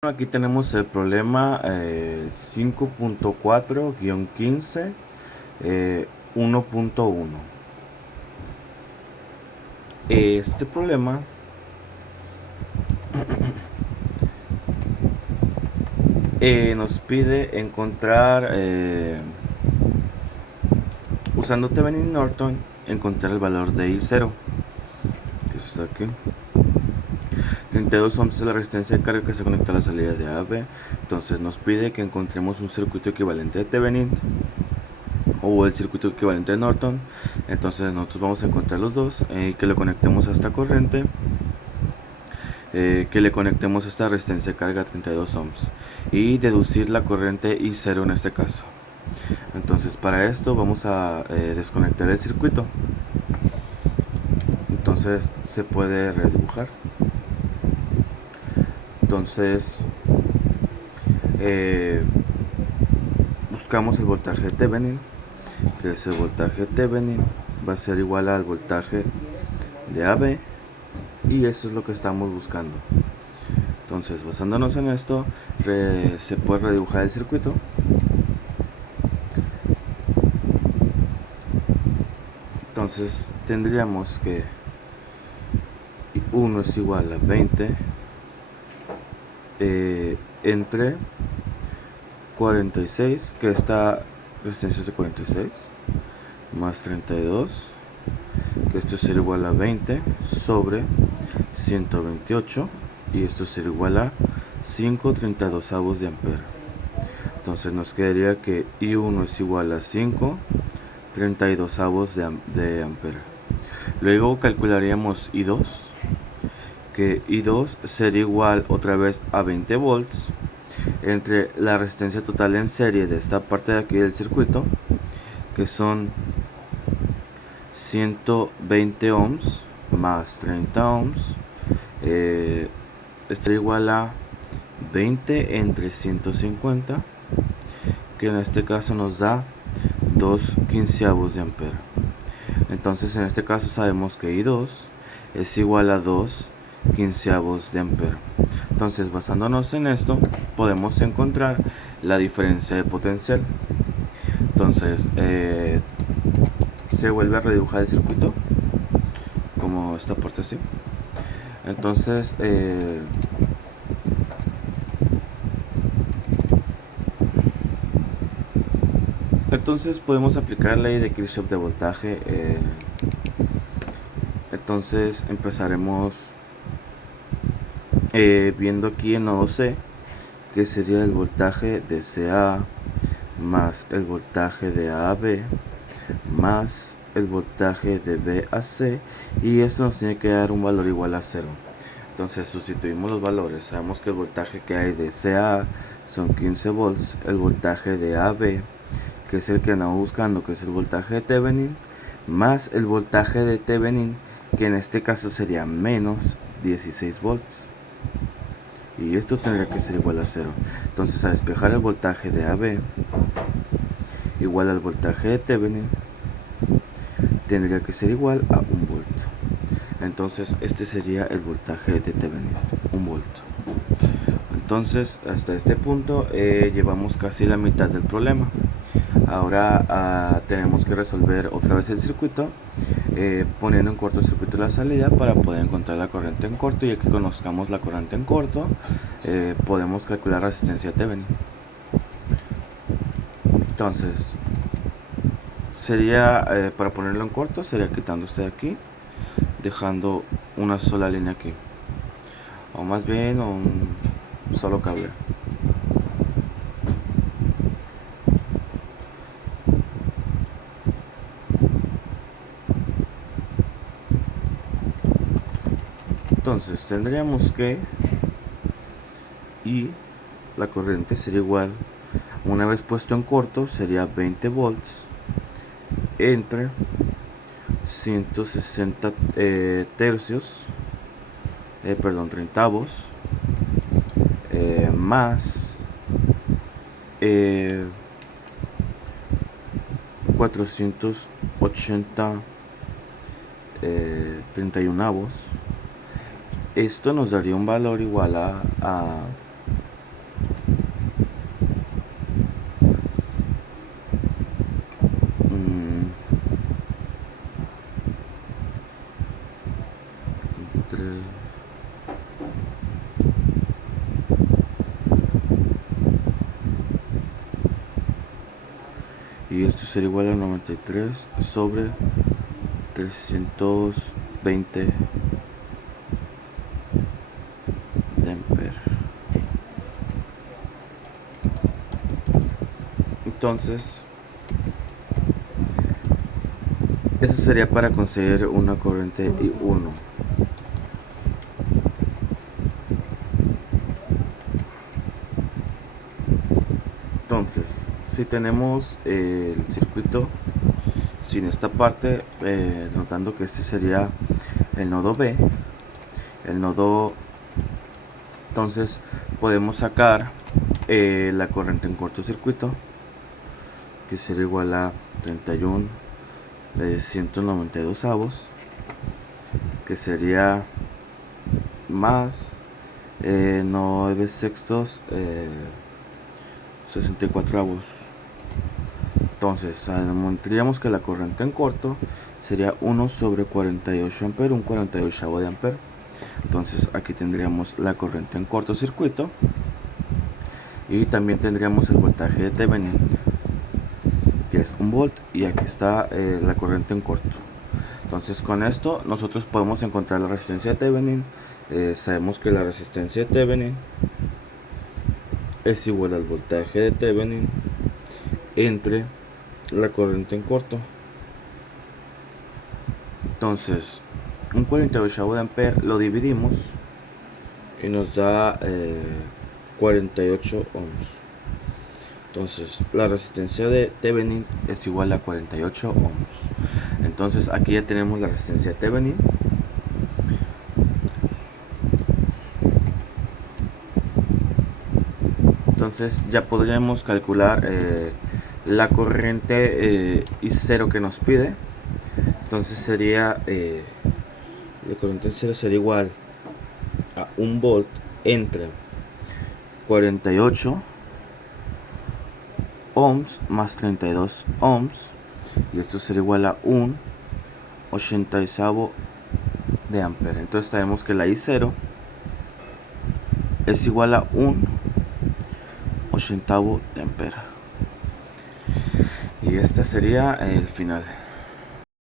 Aquí tenemos el problema 5.4-15 1.1. Este problema nos pide encontrar, usando Thevenin y Norton, encontrar el valor de I0, que está aquí. 32 ohms es la resistencia de carga que se conecta a la salida de AB. Entonces nos pide que encontremos un circuito equivalente de Thevenin o el circuito equivalente de Norton. Entonces nosotros vamos a encontrar los dos y que lo conectemos a esta corriente, que le conectemos esta resistencia de carga a 32 ohms y deducir la corriente I0 en este caso. Entonces para esto vamos a desconectar el circuito. Entonces se puede redibujar. Entonces buscamos el voltaje de Thevenin, que es el voltaje de Thevenin va a ser igual al voltaje de AB, y eso es lo que estamos buscando. Entonces, basándonos en esto, se puede redibujar el circuito. Entonces tendríamos que 1 es igual a 20 entre 46, que esta resistencia es de 46, más 32, que esto será igual a 20 sobre 128, y esto será igual a 5/32 de ampere. Entonces nos quedaría que I1 es igual a 5/32 de ampere. Luego calcularíamos I2, que I2 sería igual otra vez a 20 volts entre la resistencia total en serie de esta parte de aquí del circuito, que son 120 ohms más 30 ohms, estaría igual a 20 entre 150, que en este caso nos da 2 quinceavos de ampere. Entonces en este caso sabemos que I2 es igual a 2 quinceavos de ampere. Entonces, basándonos en esto, podemos encontrar la diferencia de potencial. Entonces se vuelve a redibujar el circuito como esta parte así. Entonces podemos aplicar la ley de Kirchhoff de voltaje. Entonces empezaremos viendo aquí en nodo C, que sería el voltaje de CA más el voltaje de AB más el voltaje de B a C, y esto nos tiene que dar un valor igual a 0. Entonces sustituimos los valores. Sabemos que el voltaje que hay de CA son 15 volts, el voltaje de AB, que es el que andamos buscando, que es el voltaje de Thevenin, más el voltaje de Thevenin, que en este caso sería menos 16 volts, y esto tendría que ser igual a 0. Entonces, a despejar el voltaje de AB igual al voltaje de Thevenin, tendría que ser igual a 1 volt. Entonces este sería el voltaje de Thevenin, 1 volt. Entonces hasta este punto llevamos casi la mitad del problema. Ahora tenemos que resolver otra vez el circuito, poniendo en cortocircuito la salida para poder encontrar la corriente en corto, y ya que conozcamos la corriente en corto, podemos calcular la resistencia Thevenin. Entonces sería, para ponerlo en corto, sería quitando este de aquí, dejando una sola línea aquí, o más bien un solo cable. Entonces tendríamos que y la corriente sería igual, una vez puesto en corto, sería 20 volts entre 160 tercios, perdón, treintavos, más 480 31avos. Esto nos daría un valor igual a Y esto sería igual a 93 sobre 320 de ampere. Entonces, eso sería para conseguir una corriente I1. Entonces, si tenemos el circuito sin esta parte, notando que este sería el nodo B, el nodo, entonces podemos sacar la corriente en cortocircuito, que sería igual a 31 de 192 avos, que sería más 9 sextos 64 avos. Entonces tendríamos que la corriente en corto sería 1 sobre 48 amperes, un 48 de ampere. Entonces aquí tendríamos la corriente en cortocircuito y también tendríamos el voltaje de Thevenin, que es 1 volt, y aquí está la corriente en corto. Entonces con esto nosotros podemos encontrar la resistencia de Thevenin. Sabemos que la resistencia de Thevenin es igual al voltaje de Thevenin entre la corriente en corto. Entonces un 48 de ampere lo dividimos y nos da 48 ohms. Entonces la resistencia de Thevenin es igual a 48 ohms. Entonces aquí ya tenemos la resistencia de Thevenin. Entonces ya podríamos calcular la corriente I0 que nos pide. Entonces sería la corriente I0 sería igual a 1 volt entre 48 ohms más 32 ohms, y esto sería igual a un 80 de ampere. Entonces sabemos que la I0 es igual a un 80 de ampere. Y este sería el final.